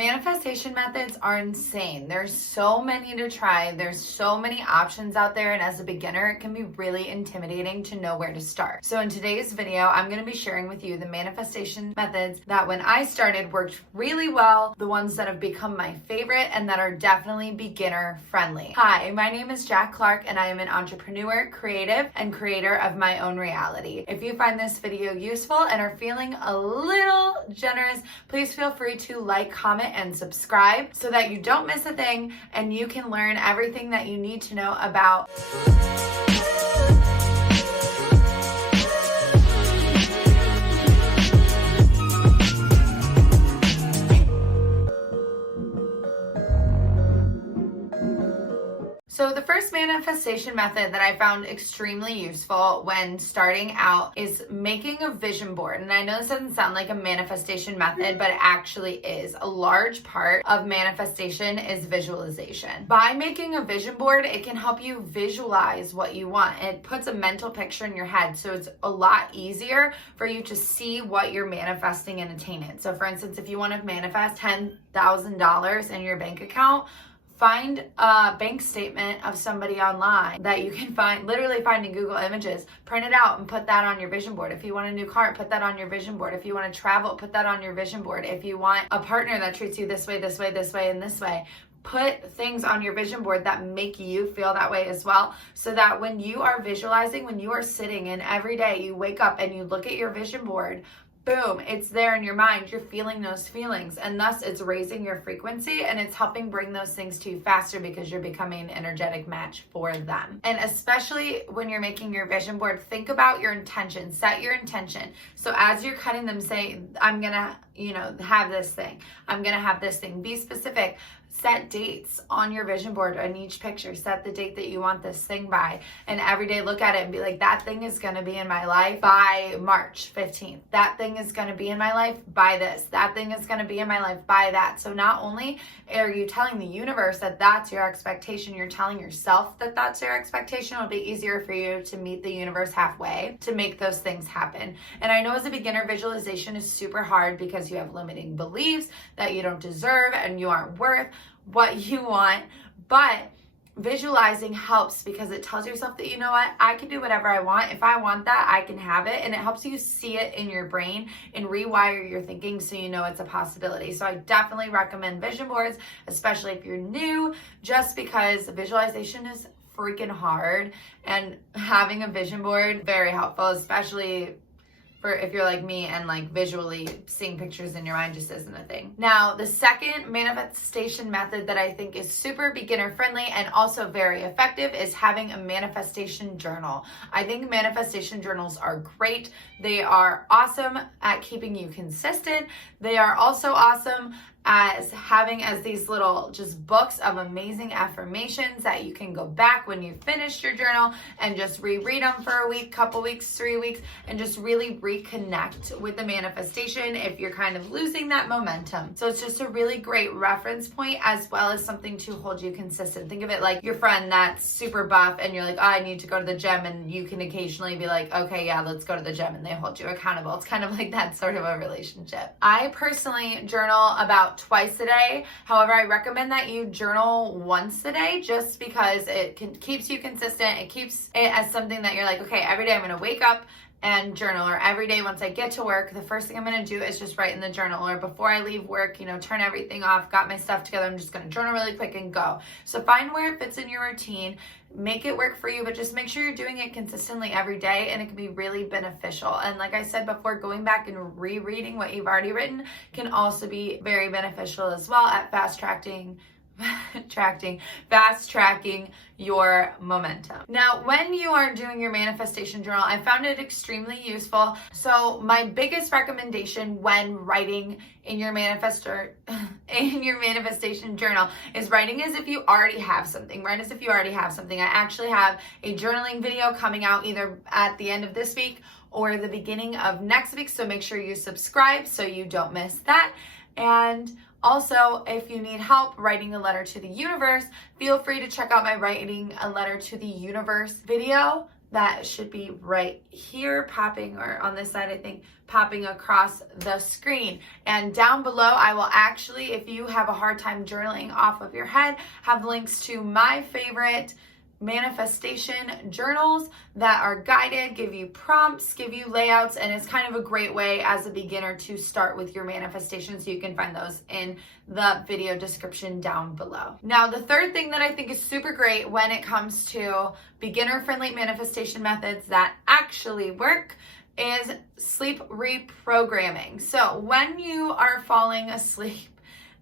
Manifestation methods are insane. There's so many to try. There's so many options out there. And as a beginner, it can be really intimidating to know where to start. So in today's video, I'm going to be sharing with you the manifestation methods that when I started worked really well, the ones that have become my favorite and that are definitely beginner friendly. Hi, my name is Jacq Clark and I am an entrepreneur, creative, and creator of my own reality. If you find this video useful and are feeling a little generous, please feel free to like, comment, and subscribe so that you don't miss a thing and you can learn everything that you need to know about So the first manifestation method that I found extremely useful when starting out is making a vision board. And I know this doesn't sound like a manifestation method, but it actually is. A large part of manifestation is visualization. By making a vision board, it can help you visualize what you want. It puts a mental picture in your head, so it's a lot easier for you to see what you're manifesting and attain it. So for instance, if you want to manifest $10,000 in your bank account, find a bank statement of somebody online that you can literally find in Google Images, print it out and put that on your vision board. If you want a new car, put that on your vision board. If you want to travel, put that on your vision board. If you want a partner that treats you this way, this way, this way, and this way, put things on your vision board that make you feel that way as well, so that when you are visualizing, when you are sitting and every day you wake up and you look at your vision board, boom, it's there in your mind. You're feeling those feelings, and thus it's raising your frequency and it's helping bring those things to you faster because you're becoming an energetic match for them. And especially when you're making your vision board, think about your intention, set your intention. So as you're cutting them, say, I'm gonna, have this thing. I'm gonna have this thing. Be specific. Set dates on your vision board on each picture. Set the date that you want this thing by. And every day look at it and be like, that thing is going to be in my life by March 15th. That thing is going to be in my life by this. That thing is going to be in my life by that. So not only are you telling the universe that that's your expectation, you're telling yourself that that's your expectation. It'll be easier for you to meet the universe halfway to make those things happen. And I know as a beginner, visualization is super hard because you have limiting beliefs that you don't deserve and you aren't worth what you want, but visualizing helps because it tells yourself that, you know what, I can do whatever I want. If I want that, I can have it. And it helps you see it in your brain and rewire your thinking so you know it's a possibility. So I definitely recommend vision boards, especially if you're new, just because visualization is freaking hard. And having a vision board, very helpful, especially for if you're like me and like visually seeing pictures in your mind just isn't a thing. Now, the second manifestation method that I think is super beginner friendly and also very effective is having a manifestation journal. I think manifestation journals are great. They are awesome at keeping you consistent. They are also awesome as having as these little just books of amazing affirmations that you can go back when you finished your journal and just reread them for a week, couple weeks, 3 weeks, and just really reconnect with the manifestation if you're kind of losing that momentum. So it's just a really great reference point as well as something to hold you consistent. Think of it like your friend that's super buff and you're like, oh, I need to go to the gym, and you can occasionally be like, okay, yeah, let's go to the gym, and they hold you accountable. It's kind of like that sort of a relationship. I personally journal about twice a day. However, I recommend that you journal once a day just because it keeps you consistent. It keeps it as something that you're like, okay, every day I'm going to wake up and journal, or every day once I get to work, the first thing I'm going to do is just write in the journal, or before I leave work, turn everything off, got my stuff together, I'm just going to journal really quick and go. So find where it fits in your routine, make it work for you, but just make sure you're doing it consistently every day, and it can be really beneficial. And like I said before, going back and rereading what you've already written can also be very beneficial as well at fast tracking your momentum. Now, when you are doing your manifestation journal, I found it extremely useful. So my biggest recommendation when writing in your manifestation journal is writing as if you already have something. Write as if you already have something. I actually have a journaling video coming out either at the end of this week or the beginning of next week. So make sure you subscribe so you don't miss that. And also, if you need help writing a letter to the universe, feel free to check out my Writing a Letter to the Universe video that should be right here popping, or on this side, I think, popping across the screen. And down below, I will actually, if you have a hard time journaling off of your head, have links to my favorite manifestation journals that are guided, give you prompts, give you layouts, and it's kind of a great way as a beginner to start with your manifestation. So you can find those in the video description down below. Now, the third thing that I think is super great when it comes to beginner-friendly manifestation methods that actually work is sleep reprogramming. So when you are falling asleep,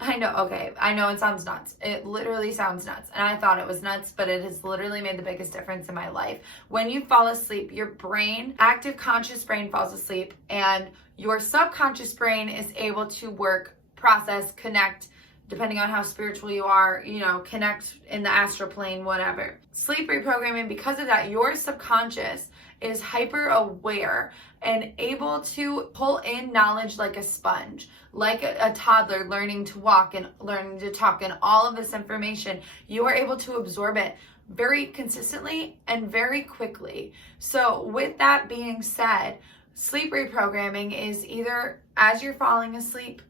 I know it sounds nuts. It literally sounds nuts. And I thought it was nuts, but it has literally made the biggest difference in my life. When you fall asleep, your brain, active conscious brain, falls asleep, and your subconscious brain is able to work, process, connect, depending on how spiritual you are, connect in the astral plane, whatever. Sleep reprogramming, because of that, your subconscious is hyper aware and able to pull in knowledge like a sponge, like a toddler learning to walk and learning to talk, and all of this information, you are able to absorb it very consistently and very quickly. So with that being said, sleep reprogramming is either as you're falling asleep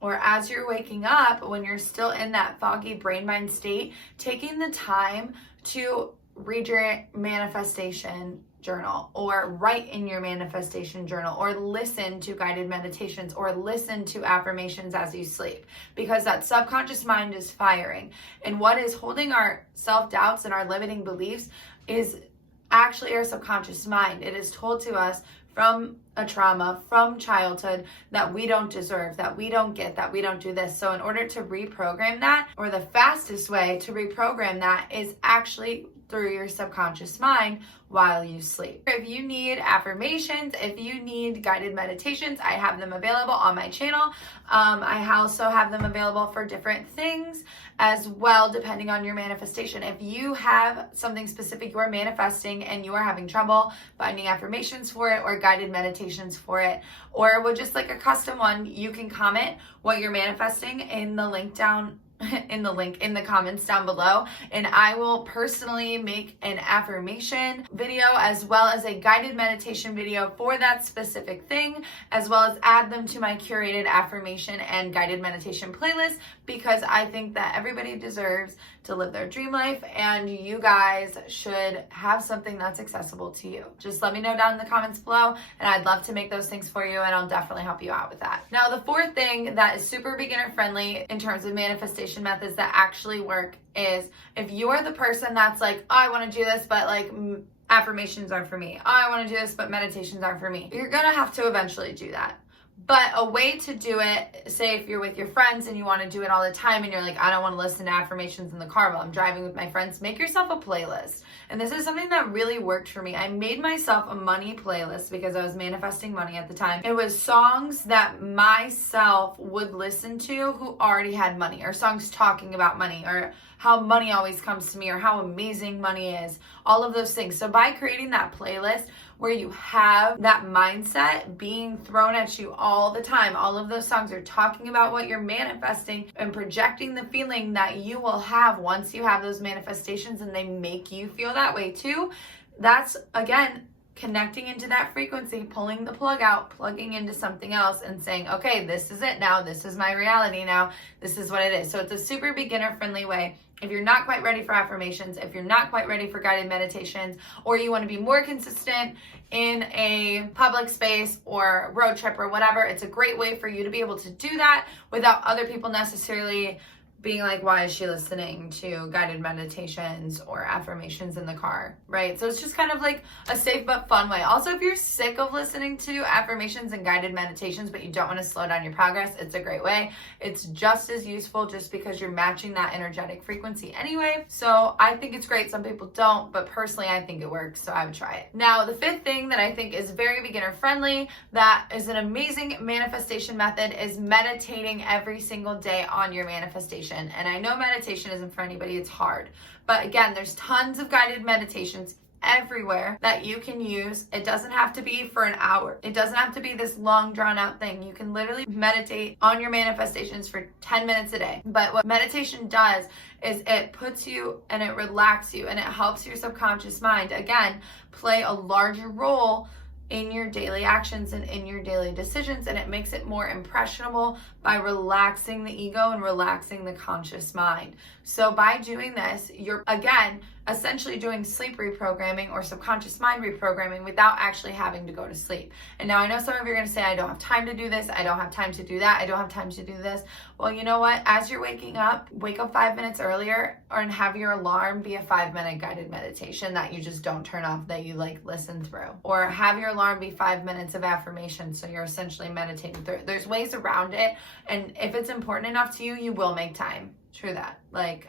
or as you're waking up, when you're still in that foggy brain mind state, taking the time to read your manifestation journal, or write in your manifestation journal, or listen to guided meditations, or listen to affirmations as you sleep, because that subconscious mind is firing. And what is holding our self-doubts and our limiting beliefs is actually our subconscious mind. It is told to us from a trauma, from childhood, that we don't deserve, that we don't get, that we don't do this. So in order to reprogram that, or the fastest way to reprogram that, is actually through your subconscious mind while you sleep. If you need affirmations, if you need guided meditations, I have them available on my channel. I also have them available for different things as well, depending on your manifestation. If you have something specific you are manifesting and you are having trouble finding affirmations for it, or guided meditations for it, or would just like a custom one, you can comment what you're manifesting in the link in the comments down below, and I will personally make an affirmation video as well as a guided meditation video for that specific thing, as well as add them to my curated affirmation and guided meditation playlist, because I think that everybody deserves to live their dream life, and you guys should have something that's accessible to you. Just let me know down in the comments below, and I'd love to make those things for you, and I'll definitely help you out with that. Now, the fourth thing that is super beginner friendly in terms of manifestation methods that actually work is, if you are the person that's like, oh, I want to do this, but like affirmations aren't for me. Oh, I want to do this, but meditations aren't for me. You're gonna have to eventually do that. But a way to do it, say if you're with your friends and you want to do it all the time and you're like, I don't want to listen to affirmations in the car while I'm driving with my friends, make yourself a playlist. And this is something that really worked for me. I made myself a money playlist because I was manifesting money at the time. It was songs that myself would listen to who already had money, or songs talking about money, or how money always comes to me, or how amazing money is, all of those things. So by creating that playlist where you have that mindset being thrown at you all the time, all of those songs are talking about what you're manifesting and projecting the feeling that you will have once you have those manifestations, and they make you feel that way too. That's, again, connecting into that frequency, pulling the plug out, plugging into something else, and saying, okay, this is it now. This is my reality now. This is what it is. So it's a super beginner friendly way. If you're not quite ready for affirmations, if you're not quite ready for guided meditations, or you want to be more consistent in a public space or road trip or whatever, it's a great way for you to be able to do that without other people necessarily being like, why is she listening to guided meditations or affirmations in the car, right? So it's just kind of like a safe but fun way. Also, if you're sick of listening to affirmations and guided meditations, but you don't want to slow down your progress, it's a great way. It's just as useful just because you're matching that energetic frequency anyway. So I think it's great. Some people don't, but personally, I think it works, so I would try it. Now, the fifth thing that I think is very beginner friendly, that is an amazing manifestation method, is meditating every single day on your manifestation. And I know meditation isn't for anybody, it's hard. But again, there's tons of guided meditations everywhere that you can use. It doesn't have to be for an hour. It doesn't have to be this long drawn out thing. You can literally meditate on your manifestations for 10 minutes a day. But what meditation does is it puts you and it relaxes you and it helps your subconscious mind, again, play a larger role in your daily actions and in your daily decisions, and it makes it more impressionable by relaxing the ego and relaxing the conscious mind. So by doing this, you're again essentially doing sleep reprogramming or subconscious mind reprogramming without actually having to go to sleep. And now I know some of you are going to say, I don't have time to do this, I don't have time to do that, I don't have time to do this. Well, you know what? As you're waking up, wake up 5 minutes earlier and have your alarm be a 5-minute guided meditation that you just don't turn off, that you like listen through. Or have your alarm be 5 minutes of affirmation, so you're essentially meditating through it. There's ways around it, and if it's important enough to you, you will make time. True that. Like,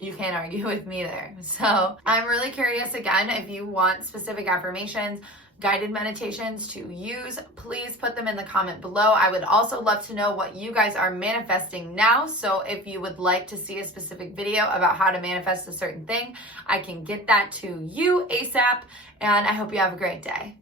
you can't argue with me there. So I'm really curious, again, if you want specific affirmations, guided meditations to use, please put them in the comment below. I would also love to know what you guys are manifesting now. So if you would like to see a specific video about how to manifest a certain thing, I can get that to you ASAP. And I hope you have a great day.